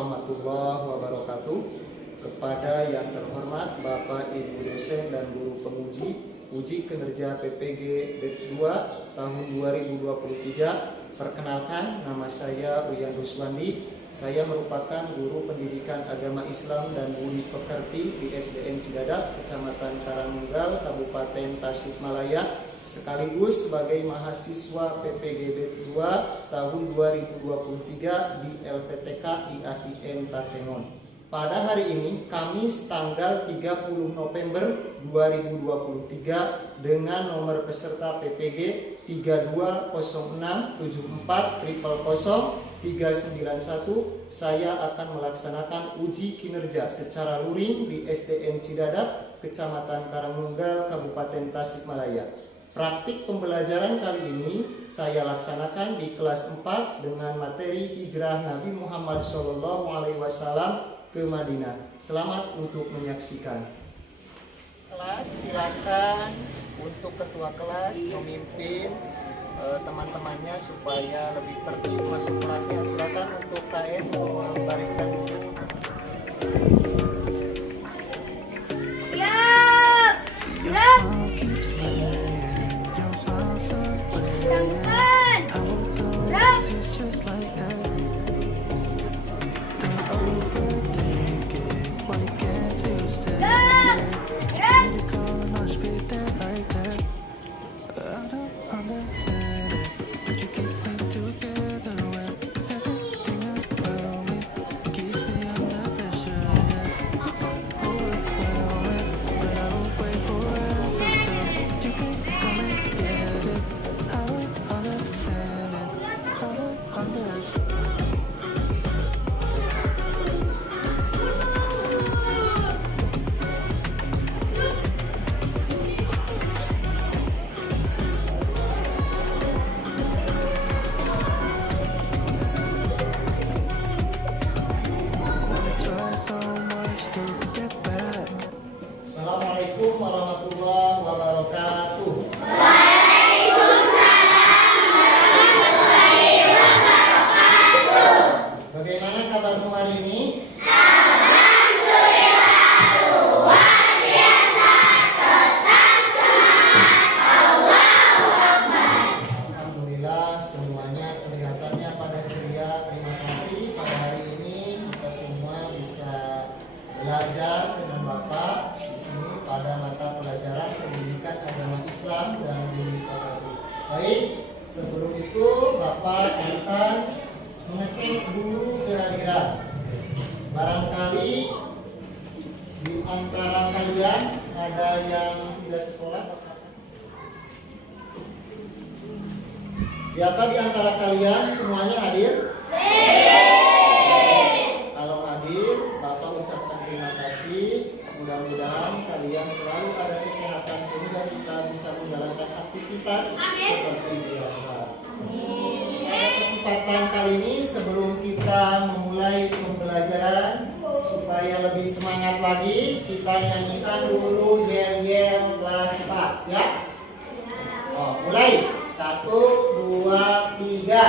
warahmatullahi wabarakatuh. Kepada yang terhormat Bapak Ibu dosen dan guru penguji uji kinerja PPG Batch 2 tahun 2023. Perkenalkan, nama saya Uyan Ruswandi. Saya merupakan guru pendidikan agama Islam dan budi pekerti di SDN Cidadap, Kecamatan Karangunggal, Kabupaten Tasikmalaya, sekaligus sebagai mahasiswa PPG Batch 2 tahun 2023 di LPTK IAIN Takengon. Pada hari ini, Kamis tanggal 30 November 2023 dengan nomor peserta PPG 320674000391, saya akan melaksanakan uji kinerja secara luring di SDN Cidadap, Kecamatan Karangunggal, Kabupaten Tasikmalaya. Praktik pembelajaran kali ini saya laksanakan di kelas 4 dengan materi hijrah Nabi Muhammad SAW ke Madinah. Selamat untuk menyaksikan. Kelas, silakan untuk ketua kelas memimpin teman-temannya supaya lebih tertib masuk kelasnya. Silakan untuk KM membariskan dulu. Siap. Gerak. Tangan. Gerak. Assalamualaikum warahmatullahi wabarakatuh. Bagaimana kabarmu hari ini? Alhamdulillah, semuanya kelihatannya pada ceria. Terima kasih. Pada hari ini kita semua bisa belajar dengan Bapak di sini pada mata pelajaran pendidikan agama Islam dan budi pekerti. Baik, sebelum itu Bapak akan mengecek dulu kehadiran. Barangkali di antara kalian ada yang tidak sekolah. Siapa di antara kalian semuanya hadir? Kalau hadir, Bapak ucapkan terima kasih. Mudah-mudahan kalian selalu ada kesehatan sehingga kita bisa menjalankan aktivitas seperti biasa. Pada kesempatan kali ini, sebelum kita memulai pembelajaran, supaya lebih semangat lagi, kita nyanyikan dulu yel-yel kelas 4. Siap? Oh, mulai. 1, 2, 3.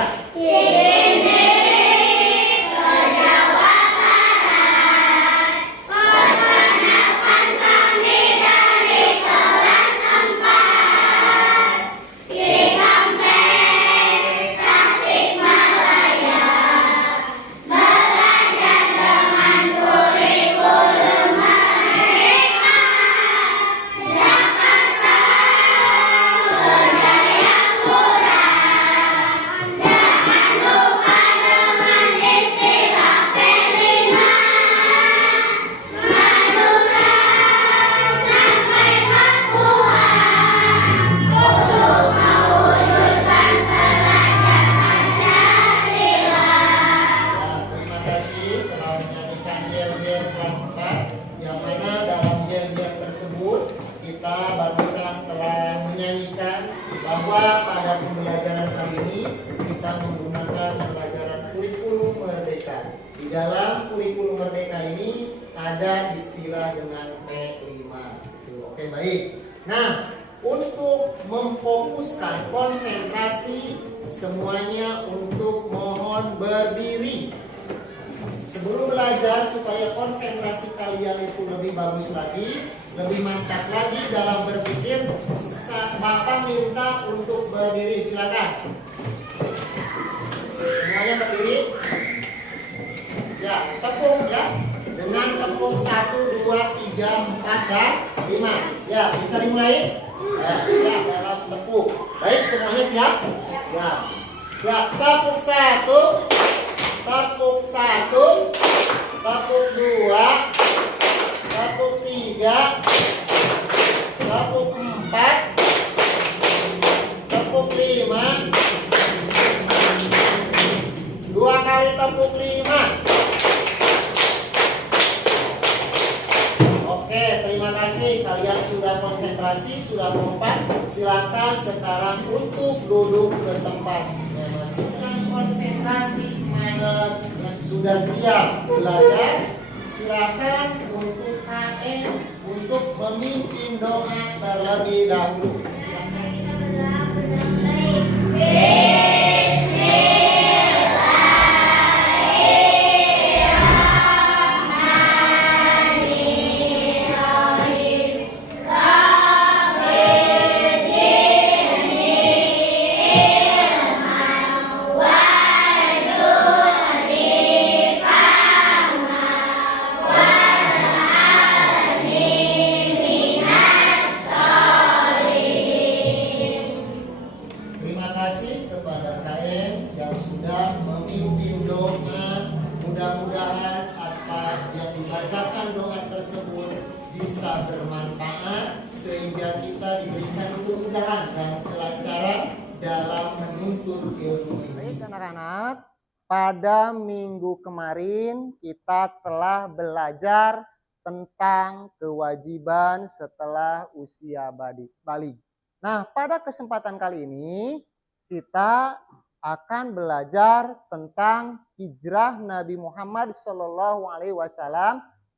Kita barusan telah menyanyikan bahwa pada pembelajaran kali ini kita menggunakan pelajaran kurikulum merdeka. Di dalam kurikulum merdeka ini ada istilah dengan P5. Oke, baik. Nah, untuk memfokuskan konsentrasi semuanya untuk mohon berdiri. Sebelum belajar supaya konsentrasi kalian itu lebih bagus lagi, lebih mantap lagi dalam berpikir, Bapak minta untuk berdiri, silakan. Semuanya berdiri. Ya, tepung ya. Dengan tepung 1, 2, 3, 4, dan 5. Siap, bisa dimulai? Ya, siap dalam tepung. Baik, semuanya siap? Ya. Siap, tepung 1, tepung 1, tepung 2, tepung 3, tepung 4, tepung 5, 2 kali tepung 5. Oke, terima kasih. Kalian sudah konsentrasi, sudah kompak. Silakan sekarang untuk duduk ke tempatnya masing-masing. Konsentrasi, semangat, yang sudah siap belajar. Silakan untuk KM untuk memimpin doa terlebih dahulu. Silakan. Mudah-mudahan apa yang dibacakan doa tersebut bisa bermanfaat sehingga kita diberikan kemudahan dan kelancaran dalam menuntut ilmu ini. Baik anak-anak, pada minggu kemarin kita telah belajar tentang kewajiban setelah usia balik. Nah, pada kesempatan kali ini kita akan belajar tentang hijrah Nabi Muhammad SAW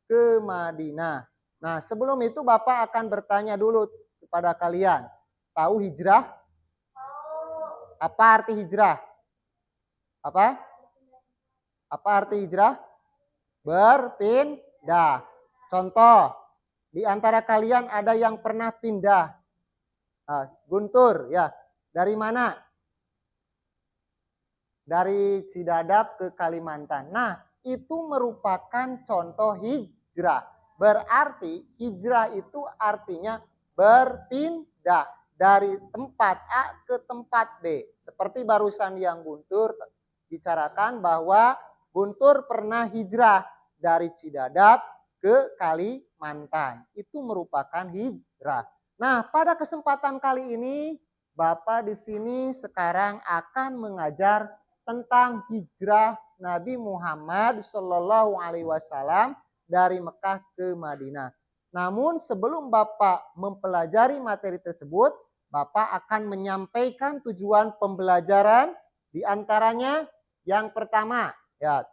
ke Madinah. Nah, sebelum itu Bapak akan bertanya dulu kepada kalian. Tahu hijrah? Apa arti hijrah? Apa? Apa arti hijrah? Berpindah. Contoh, di antara kalian ada yang pernah pindah. Nah, Guntur, ya. Dari mana? Dari Cidadap ke Kalimantan. Nah, itu merupakan contoh hijrah. Berarti hijrah itu artinya berpindah dari tempat A ke tempat B. Seperti barusan yang Guntur bicarakan bahwa Guntur pernah hijrah dari Cidadap ke Kalimantan. Itu merupakan hijrah. Nah, pada kesempatan kali ini Bapak di sini sekarang akan mengajar tentang hijrah Nabi Muhammad SAW dari Mekah ke Madinah. Namun sebelum Bapak mempelajari materi tersebut, Bapak akan menyampaikan tujuan pembelajaran. Di antaranya yang pertama, ya,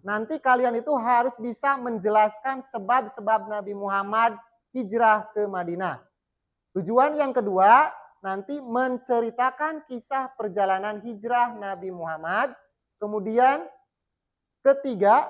nanti kalian itu harus bisa menjelaskan sebab-sebab Nabi Muhammad hijrah ke Madinah. Tujuan yang kedua, nanti menceritakan kisah perjalanan hijrah Nabi Muhammad. Kemudian ketiga,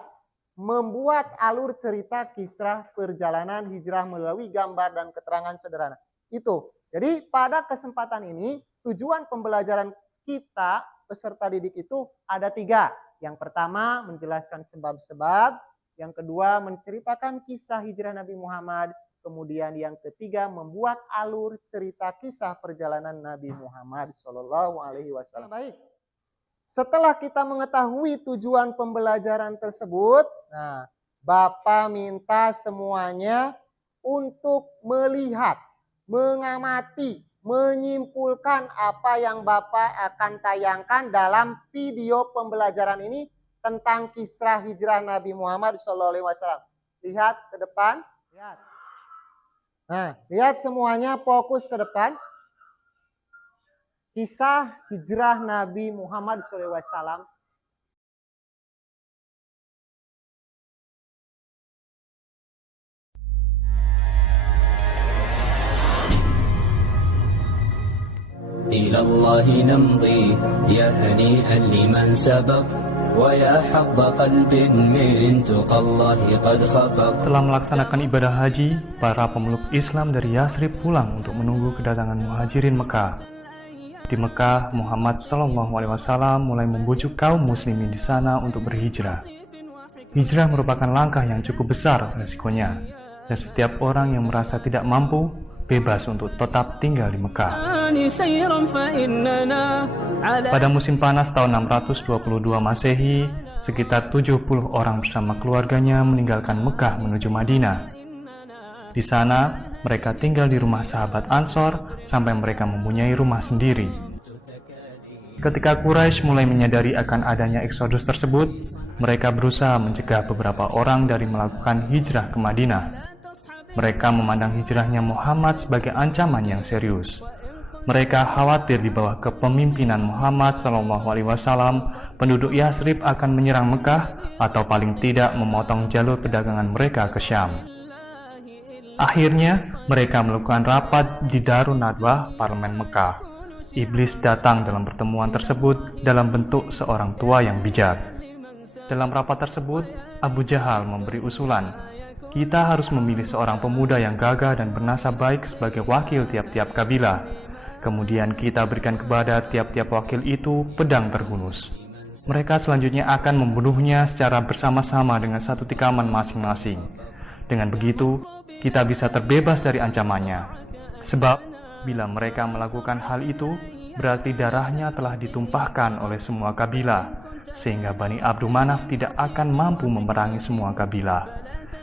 membuat alur cerita kisah perjalanan hijrah melalui gambar dan keterangan sederhana. Itu. Jadi pada kesempatan ini tujuan pembelajaran kita peserta didik itu ada 3. Yang pertama menjelaskan sebab-sebab. Yang kedua menceritakan kisah hijrah Nabi Muhammad. Kemudian yang ketiga membuat alur cerita kisah perjalanan Nabi Muhammad SAW. Baik, setelah kita mengetahui tujuan pembelajaran tersebut, nah, Bapak minta semuanya untuk melihat, mengamati, menyimpulkan apa yang Bapak akan tayangkan dalam video pembelajaran ini tentang kisah hijrah Nabi Muhammad SAW. Lihat ke depan, lihat. Nah, lihat semuanya fokus ke depan. Kisah hijrah Nabi Muhammad SAW. إلى الله نمضي يا هنيئا لمن سبق ويا حظ قلب من تقى الله قد خفق. Setelah melaksanakan ibadah haji, para pemeluk Islam dari Yasrib pulang untuk menunggu kedatangan muhajirin Mekah. Di Mekah, Muhammad SAW mulai membujuk kaum muslimin di sana untuk berhijrah. Hijrah merupakan langkah yang cukup besar resikonya, dan setiap orang yang merasa tidak mampu bebas untuk tetap tinggal di Mekah. Pada musim panas tahun 622 Masehi, sekitar 70 orang bersama keluarganya meninggalkan Mekah menuju Madinah. Di sana, mereka tinggal di rumah sahabat Ansor sampai mereka mempunyai rumah sendiri. Ketika Quraisy mulai menyadari akan adanya eksodus tersebut, mereka berusaha mencegah beberapa orang dari melakukan hijrah ke Madinah. Mereka memandang hijrahnya Muhammad sebagai ancaman yang serius. Mereka khawatir di bawah kepemimpinan Muhammad SAW, penduduk Yasrib akan menyerang Mekah atau paling tidak memotong jalur perdagangan mereka ke Syam. Akhirnya, mereka melakukan rapat di Darun Nadwah, Parlemen Mekah. Iblis datang dalam pertemuan tersebut dalam bentuk seorang tua yang bijak. Dalam rapat tersebut, Abu Jahal memberi usulan, kita harus memilih seorang pemuda yang gagah dan bernasab baik sebagai wakil tiap-tiap kabilah. Kemudian kita berikan kepada tiap-tiap wakil itu pedang terhunus. Mereka selanjutnya akan membunuhnya secara bersama-sama dengan satu tikaman masing-masing. Dengan begitu, kita bisa terbebas dari ancamannya. Sebab, bila mereka melakukan hal itu, berarti darahnya telah ditumpahkan oleh semua kabilah, sehingga Bani Abdu Manaf tidak akan mampu memerangi semua kabilah.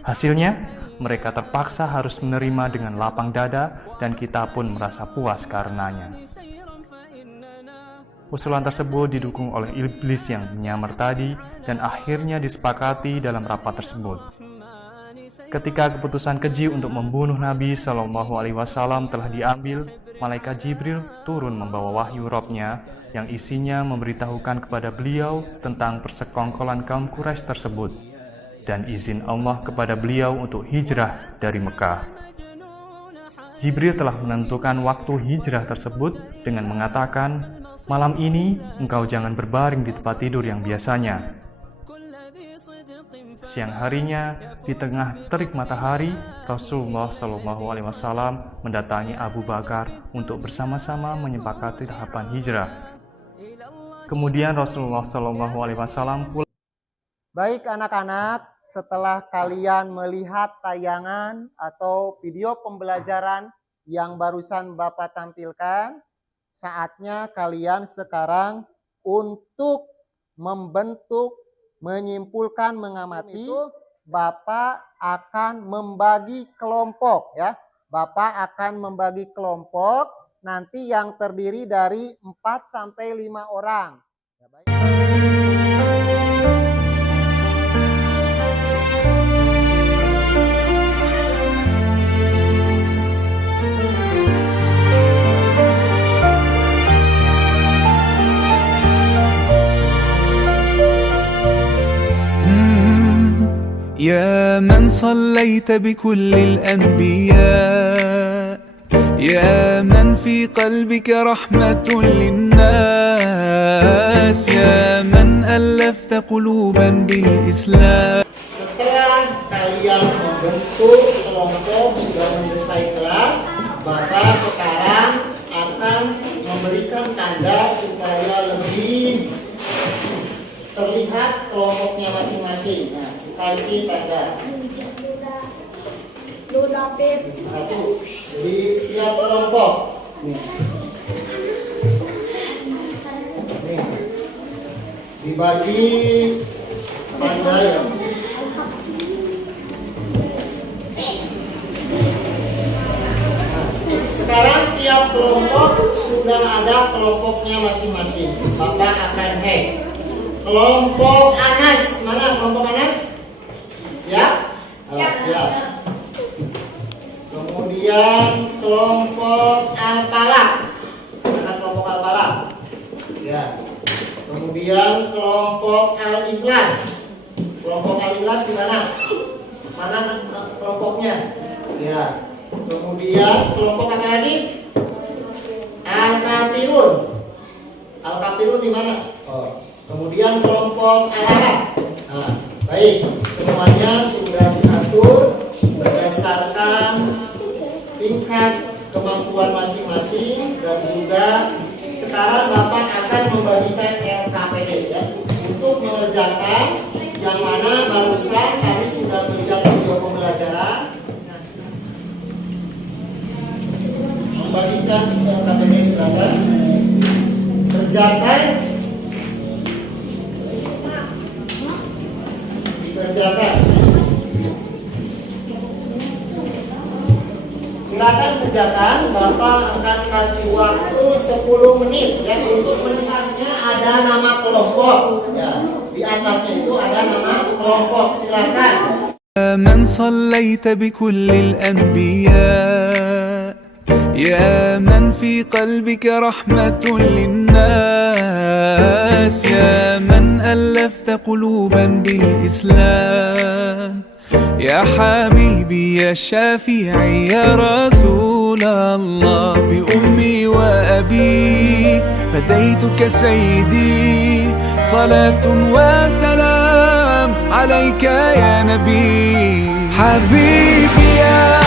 Hasilnya, mereka terpaksa harus menerima dengan lapang dada dan kita pun merasa puas karenanya. Usulan tersebut didukung oleh iblis yang menyamar tadi dan akhirnya disepakati dalam rapat tersebut. Ketika keputusan keji untuk membunuh Nabi SAW telah diambil, malaikat Jibril turun membawa wahyu Robnya yang isinya memberitahukan kepada beliau tentang persekongkolan kaum Quraisy tersebut dan izin Allah kepada beliau untuk hijrah dari Mekah. Jibril telah menentukan waktu hijrah tersebut dengan mengatakan, malam ini engkau jangan berbaring di tempat tidur yang biasanya. Siang harinya, di tengah terik matahari, Rasulullah SAW mendatangi Abu Bakar untuk bersama-sama menyepakati tahapan hijrah. Kemudian Rasulullah SAW pulang. Baik anak-anak, setelah kalian melihat tayangan atau video pembelajaran yang barusan Bapak tampilkan, saatnya kalian sekarang untuk membentuk, menyimpulkan, mengamati. Bapak akan membagi kelompok ya. Bapak akan membagi kelompok nanti yang terdiri dari 4 sampai 5 orang. Ya, baik. يا من صليت بكل الأنبياء يا من في قلبك رحمة للناس يا من ألفت قلوبا بالإسلام. Setelah kalian membentuk kelompok sudah selesai kelas, Bapak sekarang akan memberikan tanda supaya lebih terlihat kelompoknya masing-masing. Nah, kasih tanda. Satu di tiap kelompok. Nih. Nih. Dibagi tanda ya. Sekarang tiap kelompok sudah ada kelompoknya masing-masing. Bapak akan cek. Kelompok Anas, mana kelompok Anas? Siap? Siap. Kemudian kelompok Al-Falaq. Mana kelompok Al-Falaq? Ya. Kemudian kelompok Al-Ikhlas. Kelompok Al-Ikhlas di mana? Mana kelompoknya? Ya. Kemudian kelompok apa lagi? Al-Kafirun. Al-Kafirun di mana? Oh. Kemudian kelompok alam. Nah, baik, semuanya sudah diatur berdasarkan tingkat kemampuan masing-masing, dan juga sekarang Bapak akan membagikan LKPD ya, untuk mengerjakan yang mana barusan tadi sudah melihat video pembelajaran. Membagikan LKPD, silakan kerjakan. Silakan kerjakan. Bapak akan kasih waktu 10 menit ya, untuk menulisnya. Ada nama kelompok ya, di atasnya itu ada nama kelompok. Silakan. من صليت بكل الأنبياء يا من في قلبك رحمة للناس يا من ألفت قلوبا بالإسلام يا حبيبي يا شافعي يا رسول الله بأمي وأبي فديتك سيدي صلاة وسلام عليك يا نبي حبيبي يا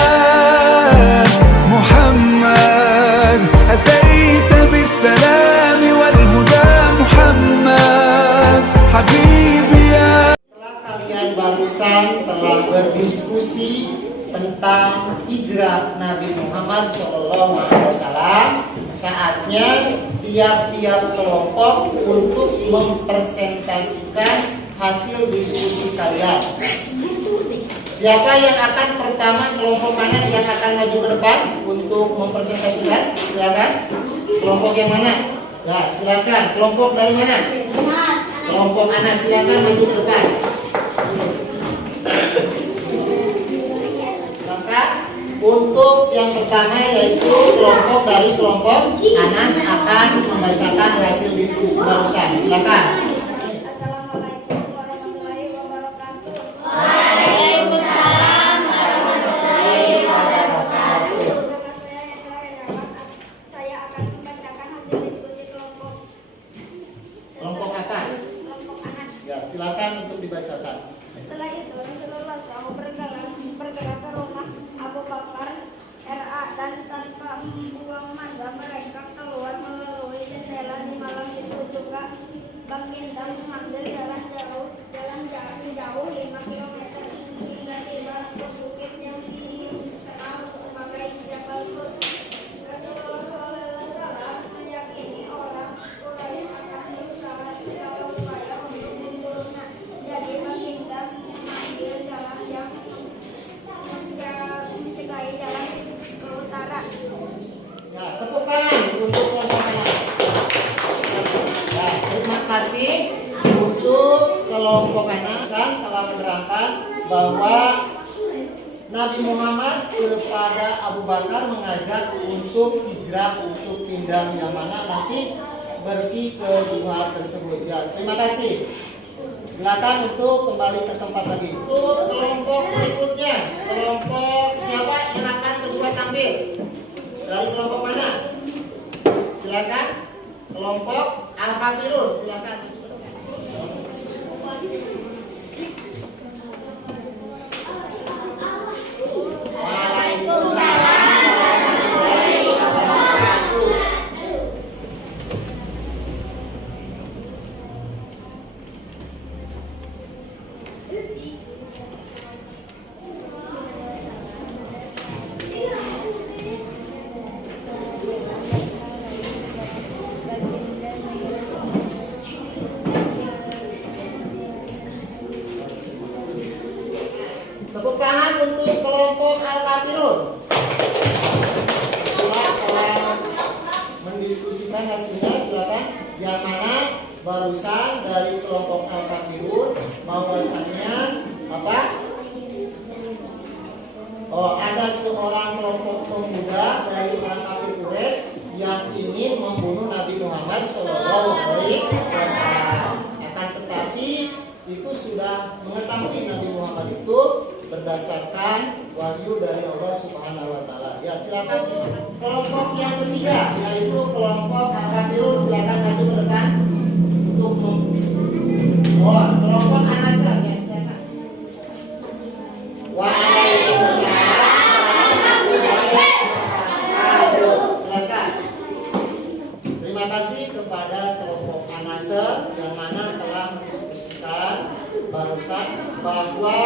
محمد أتيت بالسلام والهدى محمد حبيبي يا. Kalian barusan telah berdiskusi tentang hijrah Nabi Muhammad SAW. Saatnya tiap-tiap kelompok untuk mempresentasikan hasil diskusi kalian. Siapa yang akan pertama, kelompok mana yang akan maju ke depan untuk mempresentasikan? Silakan. Kelompok yang mana? Ya, silakan. Kelompok dari mana? Kelompok Anas, silakan maju ke depan. Maka untuk yang pertama yaitu kelompok dari kelompok Anas akan membacakan hasil diskusi barusan. Silakan. Assalamualaikum warahmatullahi wabarakatuh. Waalaikumsalam warahmatullahi wabarakatuh. Saya akan membacakan hasil diskusi kelompok apa? Kelompok Anas. Ya, silakan untuk dibacakan. Setelah itu Rasulullah SAW bergerak ke rumah Abu Bakar RA, dan tanpa membuang masa mereka keluar melalui jendela. Di malam itu juga Baginda mengambil jalan jauh 5 kilometer hingga tiba ke bukit yang dikenal sebagai Jabal Nur. Rasulullah SAW meyakini orang Quraisy akan berusaha segala upaya untuk membunuhnya. Jadi Baginda mengambil jalan yang mencegahi jalan ke utara. Ya, tepuk tangan untuk kelompok Anas. Ya, terima kasih untuk kelompok Anas yang telah menerangkan bahwa Nabi Muhammad kepada Abu Bakar mengajak untuk hijrah, untuk pindah yang mana nanti pergi ke dua tersebut. Ya, terima kasih. Silakan untuk kembali ke tempat lagi. Untuk kelompok berikutnya, kelompok siapa yang akan kedua tampil? Dari kelompok mana? Silakan. Kelompok Al-Kafirun, silakan. Waalaikumsalam warahmatullahi wabarakatuh. Tepuk tangan untuk kelompok Al-Kafirun. Telah mendiskusikan hasilnya, silakan. Yang mana barusan dari kelompok Al-Kafirun bahwasannya apa? Oh, ada seorang kelompok pemuda dari orang kafir Quraisy yang ingin membunuh Nabi Muhammad SAW. Akan tetapi itu sudah mengetahui Nabi Muhammad itu berdasarkan wahyu dari Allah Subhanahu wa taala. Ya, silakan kelompok yang ketiga yaitu kelompok Al-Kafirun, silakan maju ke depan untuk Kelompok Anasa, ya silakan. Waalaikumsalam warahmatullahi wabarakatuh. Silakan. Terima kasih kepada kelompok Anasa yang mana telah mendiskusikan barusan bahwa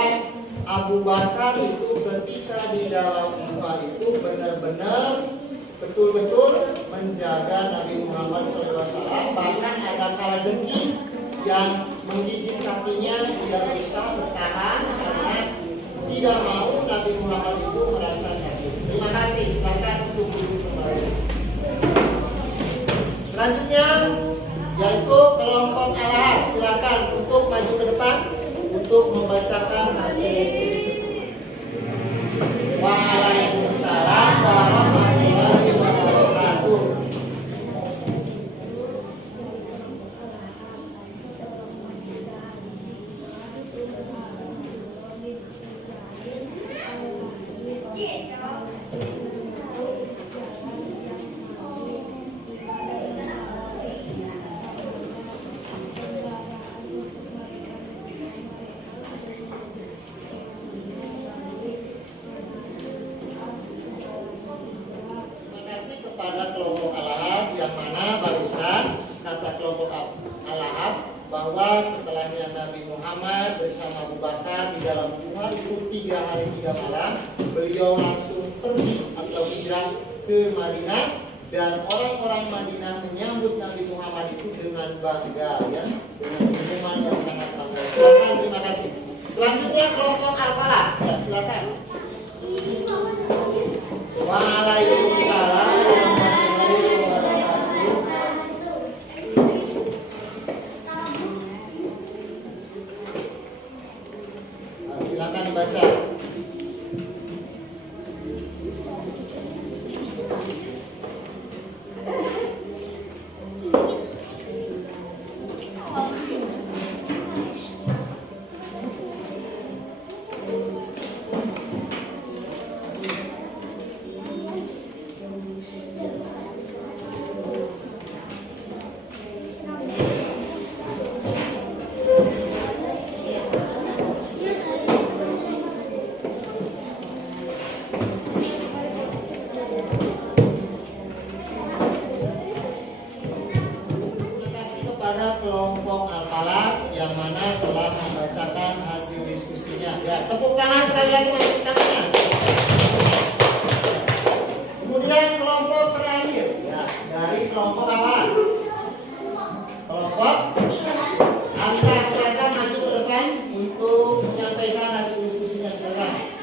Abu Bakar itu ketika di dalam gua itu benar-benar betul-betul menjaga Nabi Muhammad SAW. Bahkan ada kalajengking yang menggigit kakinya, dia berusaha bertahan karena tidak mau Nabi Muhammad itu merasa sakit. Terima kasih. Silakan untuk duduk kembali. Selanjutnya yaitu kelompok Al-Ahad. Silakan untuk maju ke depan untuk membacakan hasil diskusi. Waalaikumsalam warahmatullahi wabarakatuh. Pada kelompok Al-Ahad yang mana barusan kata kelompok Al-Ahad bahwa setelahnya Nabi Muhammad bersama Abu Bakar di dalam gua itu 3 hari 3 malam, beliau langsung pergi atau hijrah ke Madinah dan orang-orang Madinah menyambut Nabi Muhammad itu dengan bangga, ya, dengan senyuman yang sangat bangga. Silakan, terima kasih. Selanjutnya kelompok Al-Falah, ya silakan. Waalaikumsalam warahmatullahi wabarakatuh. Silakan dibaca. Kelompok Al-Falah yang mana telah membacakan hasil diskusinya. Ya, tepuk tangan sekali lagi untuk tangannya. Kemudian kelompok terakhir, ya, dari kelompok apa? Kelompok Anda silakan maju ke depan untuk menyampaikan hasil diskusinya. Silakan.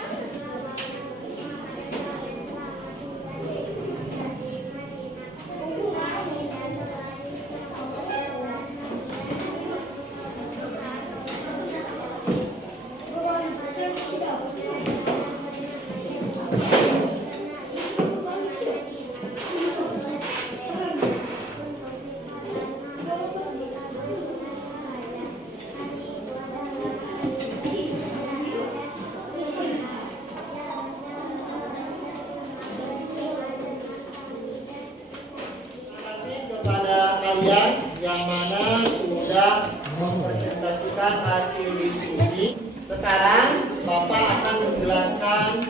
Yang mana sudah mempresentasikan hasil diskusi. Sekarang Bapak akan menjelaskan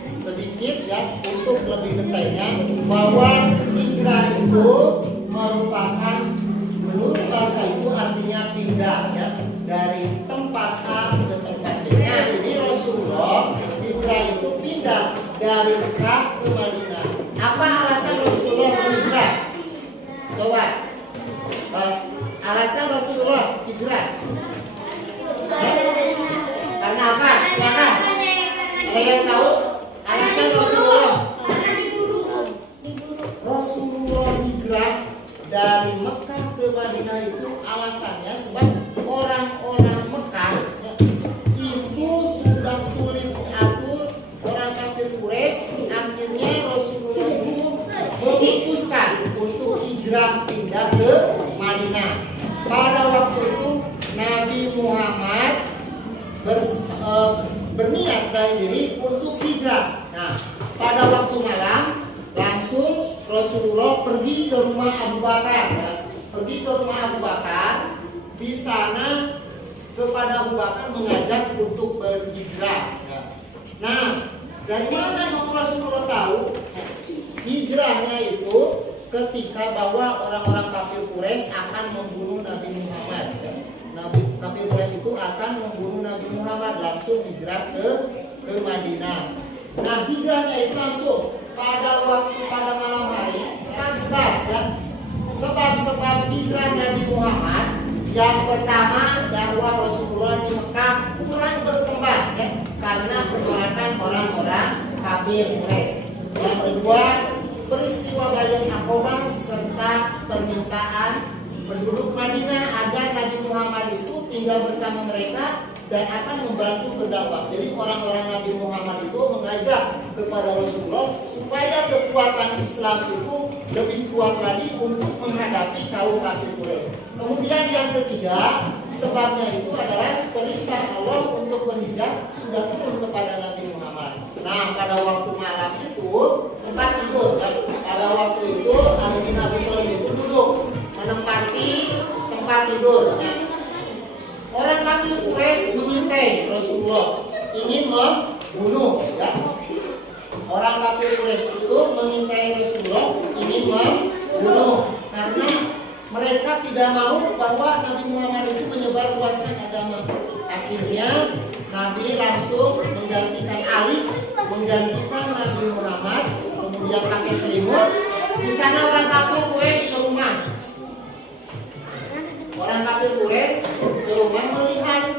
sedikit, ya, untuk lebih detailnya bahwa hijrah itu merupakan, menurut bahasa itu artinya pindah, ya, dari tempat A ke tempat B. Nah, jadi Rasulullah hijrah itu pindah dari Mekah ke Madinah. Apa alasan Rasulullah berhijrah? Coba. Alasan Rasulullah hijrah karena apa? Silakan. Ada yang tahu alasan Rasulullah? Rasulullah hijrah dari Mekah ke Madinah itu alasannya sebab orang-orang Mekah, ya, itu sudah sulit diatur orang kafir Quraisy. Akhirnya Rasulullah itu memutuskan untuk hijrah pindah ke Madinah. Pada waktu itu Nabi Muhammad berniat dari diri untuk hijrah. Nah, pada waktu malam langsung Rasulullah pergi ke rumah Abu Bakar. Ya. Pergi ke rumah Abu Bakar. Di sana kepada Abu Bakar mengajak untuk berhijrah. Nah, dari mana itu Rasulullah tahu? Hijrahnya itu ketika bahwa orang-orang kafir Quraisy akan membunuh Nabi Muhammad. Nabi kafir Quraisy itu akan membunuh Nabi Muhammad, langsung hijrah ke Madinah. Nah, hijrahnya itu langsung pada malam hari. Sebab hijrah Nabi Muhammad yang pertama, dakwah Rasulullah di Mekah kurang berkembang karena penolakan orang-orang kafir Quraisy. Yang kedua, peristiwa Baiat Aqabah serta permintaan penduduk Madinah agar Nabi Muhammad itu tinggal bersama mereka dan akan membantu berdakwah. Jadi orang-orang Nabi Muhammad itu mengajak kepada Rasulullah supaya kekuatan Islam itu lebih kuat lagi untuk menghadapi kaum kafir Quraisy. Kemudian yang ketiga, sebabnya itu adalah perintah Allah untuk berhijrah sudah turun kepada Nabi Muhammad. Nah, pada waktu malam itu tempat tidur. Pada waktu itu Ali bin Abi Thalib itu duduk menempati tempat tidur. Orang kafir Quraisy mengintai Rasulullah, ingin membunuh. Orang kafir Quraisy itu mengintai Rasulullah, ingin membunuh karena mereka tidak mau bahwa Nabi Muhammad itu menyebar luaskan agama. Akhirnya Nabi langsung menggantikan Ali, menggantikan Nabi Muhammad, kemudian pakai selimut. Di sana orang kafir Quraisy ke rumah. Orang kafir Quraisy ke rumah melihat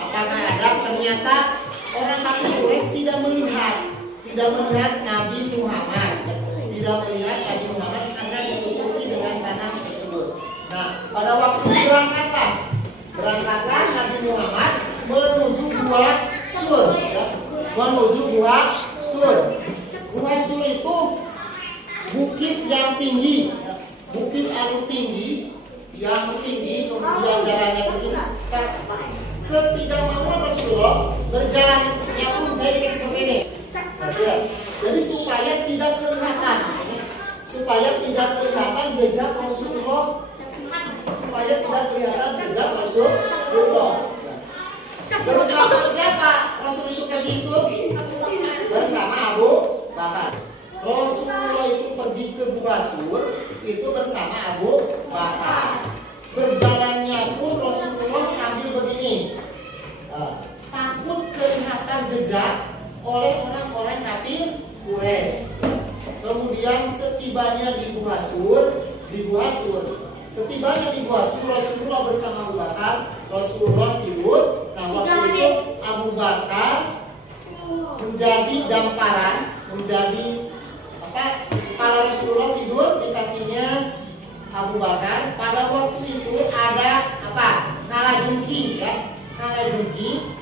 apakah ada. Ternyata orang kafir Quraisy tidak melihat Nabi Muhammad, karena ditutupi dengan tanah tersebut. Nah, pada waktu berangkatlah Nabi Muhammad menuju Gua Sur. Gua Sur itu bukit yang tinggi, bukit yang tinggi, kemudian jalannya begini. Ketidakmauan Rasulullah berjalannya pun jadi seperti ini. Jadi supaya tidak kelihatan jejak Rasulullah, Bersama siapa Rasul itu pergi itu? Bersama Abu Bakar. Rasulullah itu pergi ke Gua Sur itu bersama Abu Bakar. Berjalannya pun Rasulullah sambil begini, takut kelihatan jejak oleh orang-orang kafir Quraisy. Kemudian setibanya di Gua Sur, Rasulullah bersama Abu Bakar, Rasulullah tidur. Nah, waktu itu Abu Bakar menjadi damparan, kepala Rasulullah tidur di kakinya Abu Bakar. Pada waktu itu ada kalajengking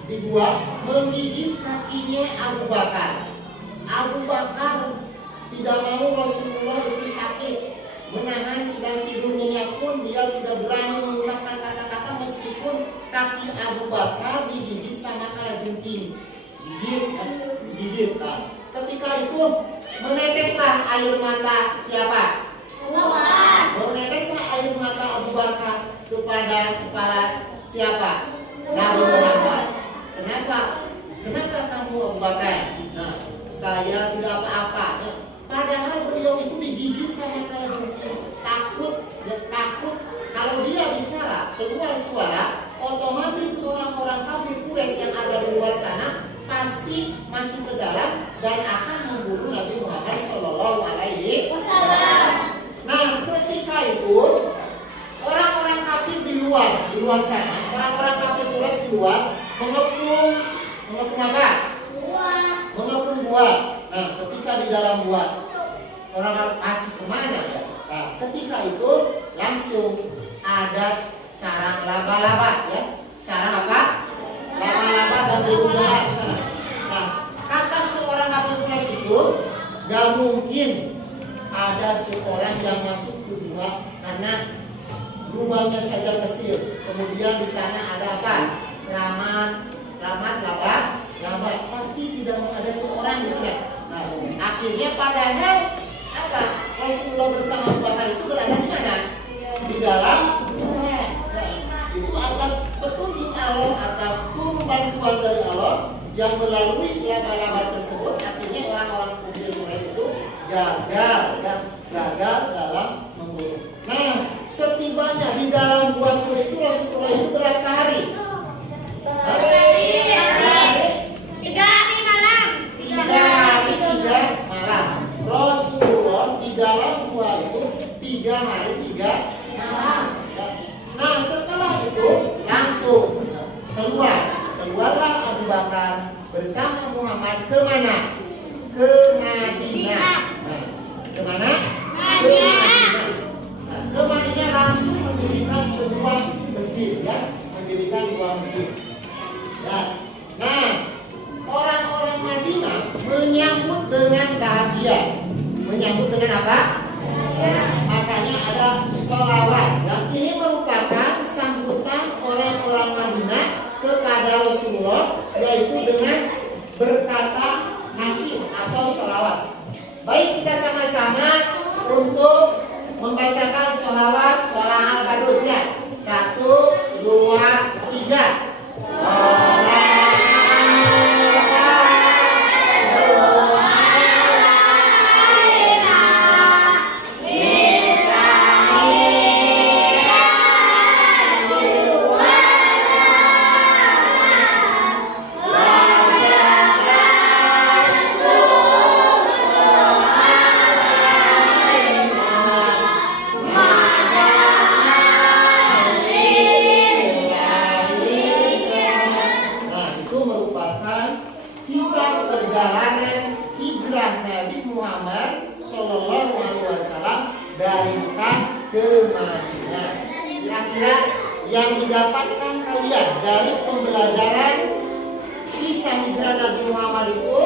di gua menggigit kakinya Abu Bakar. Abu Bakar tidak mau Rasulullah itu sakit, menahan sedang tidurnya pun dia tidak berani mengucapkan kata-kata meskipun kaki Abu Bakar digigit sama kalajengking. Digigit. Nah, ketika itu meneteslah air mata siapa? Meneteslah air mata Abu Bakar kepada kepala siapa? Nabi Muhammad. Kenapa kamu Abu Bakar? Nah, saya tidak apa-apa. Padahal beliau itu digigit sama kalajengking. Takut kalau dia bicara keluar suara, otomatis orang-orang kafir Quraisy yang ada di luar sana pasti masuk ke dalam dan akan membunuh Nabi Muhammad Shallallahu Alaihi Wasallam. Nah, ketika itu orang-orang kafir di luar sana, orang-orang kafir Quraisy di luar mengepung apa? Mengepung gua. Nah, ketika di dalam gua, orang pasti kemana ya? Nah, ketika itu langsung ada sarang laba-laba ya. Sarang apa? Laba-laba dan berjalan di sana. Nah, kata seorang kafir Quraisy itu, gak mungkin ada seorang yang masuk ke gua karena lubangnya saja kecil. Kemudian di sana ada apa? Ramat laba. Pasti tidak ada seorang di sana. Nah, akhirnya padahal apa? Rasulullah bersama Abu Bakar itu berada di mana? Di dalam gua. Itu atas Allah atas turun bantuan dari Allah yang melalui laba-laba tersebut. Artinya orang-orang kafir Quraisy itu gagal dalam membunuh. Nah, setibanya di dalam Gua Sur itu Rasulullah itu berapa hari? 3 hari malam. 3 hari 3 malam. Rasulullah di dalam gua itu 3 hari 3 malam. Nah, setelah itu langsung keluarlah Abu Bakar bersama Muhammad ke mana? Ke Madinah. Nah, ke mana? Ke Madinah. Nah, ke Madinah langsung mendirikan sebuah masjid, ya, mendirikan 2 masjid. Ya. Nah, orang-orang Madinah menyambut dengan bahagia. Menyambut dengan apa? Makanya ada sholawat. Ya. Ini merupakan sambutan orang-orang Madinah kepada Rasulullah, yaitu dengan berkata nasyid atau sholawat. Baik, kita sama-sama untuk membacakan sholawat suara al-fadusnya. 1, 2, 3. Dari Mekah ke Madinah. Kira-kira yang didapatkan kalian dari pembelajaran kisah hijrah Nabi Muhammad itu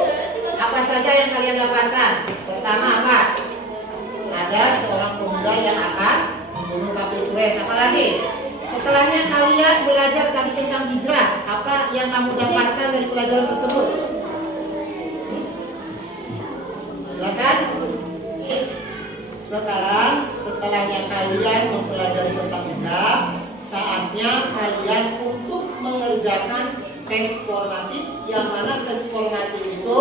apa saja yang kalian dapatkan? Pertama apa? Ada seorang pemuda yang akan membunuh kafir Quraisy. Apa lagi? Setelahnya kalian belajar tadi tentang hijrah. Apa yang kamu dapatkan dari pelajaran tersebut? Silakan. Sekarang setelahnya kalian mempelajari tentang hijrah, saatnya kalian untuk mengerjakan tes formatif, yang mana tes formatif itu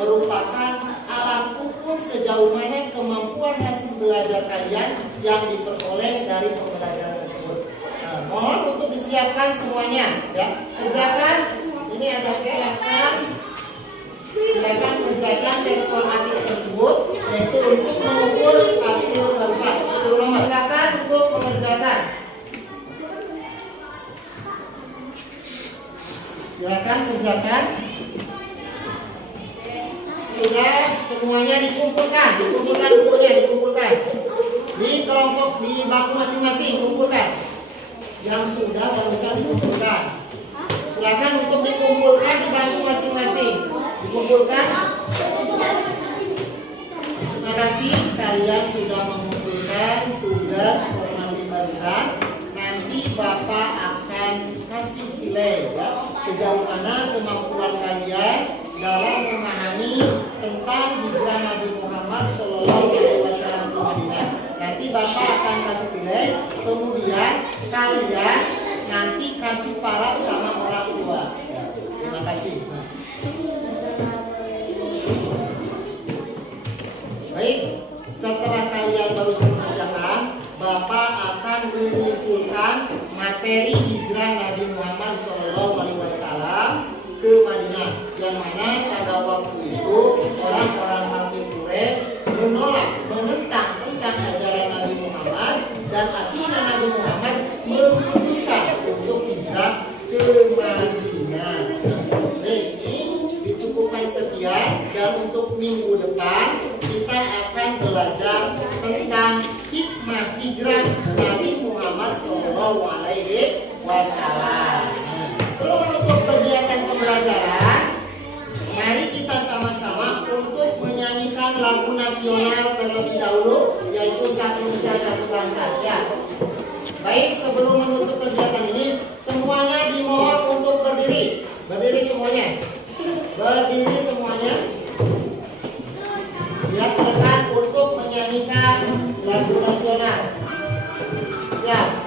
merupakan alat ukur sejauh mana kemampuan hasil belajar kalian yang diperoleh dari pembelajaran tersebut. Nah, mohon untuk disiapkan semuanya, ya. Kerjakan. Ini ada silakan kerjakan tes formatif tersebut, yaitu untuk mengukur hasil barusan. Sebelum silakan untuk mengerjakan. Silakan kerjakan. Sudah semuanya dikumpulkan bukunya, dikumpulkan di kelompok, di bangku masing-masing, kumpulkan. Yang sudah barusan dikumpulkan. Silakan untuk dikumpulkan di bangku masing-masing. Dikumpulkan. Terima kasih kalian sudah mengumpulkan tugas formatif barusan. Nanti Bapak akan kasih nilai, ya, sejauh mana kemampuan kalian dalam memahami tentang hijrah Nabi Muhammad SAW ke Madinah. Nanti Bapak akan kasih nilai, kemudian kalian nanti kasih paraf sama orang tua. Ya, terima kasih. Baik, setelah kalian barusan mengerjakan, Bapak akan mengumpulkan materi hijrah Nabi Muhammad SAW ke Madinah, yang mana pada waktu itu orang-orang kafir Quraisy menentang tentang ajaran Nabi Muhammad, dan akhirnya Nabi Muhammad memutuskan untuk hijrah ke Madinah. Baik, ini dicukupkan sekian, dan untuk minggu depan kita akan belajar tentang hikmah hijrah Nabi Muhammad SAW. Belum menutup kegiatan pembelajaran, mari kita sama-sama untuk menyanyikan lagu nasional terlebih dahulu, yaitu Satu Nusa Satu Bangsa. Ya. Baik, sebelum menutup kegiatan ini, semuanya dimohon untuk berdiri. Berdiri semuanya. Berdiri semuanya. Lihat ke depan untuk menyanyikan lagu nasional. Ya.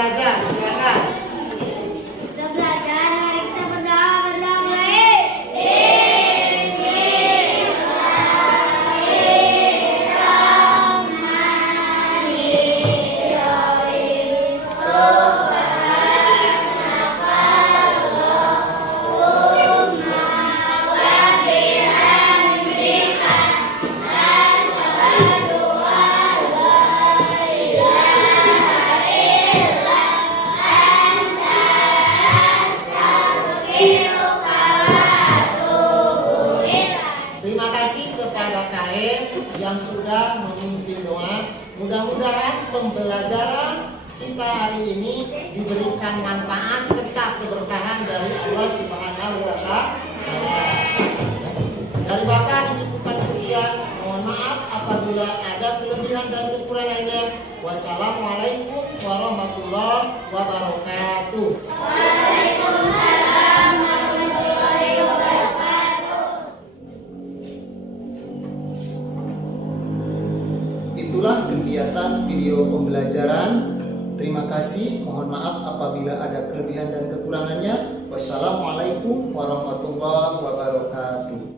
belajar, silakan. Kita belajar, mari kita berdoa mulai. Terima kasih kepada KM yang sudah memimpin doa. Mudah-mudahan pembelajaran kita hari ini diberikan manfaat serta keberkahan dari Allah Subhanahu wa Ta'ala. Dari Bapak dicukupkan sekian. Mohon maaf apabila ada kelebihan dan kekurangannya. Wassalamualaikum warahmatullahi wabarakatuh. Itulah kegiatan video pembelajaran. Terima kasih. Mohon maaf apabila ada kelebihan dan kekurangannya. Wassalamualaikum warahmatullahi wabarakatuh.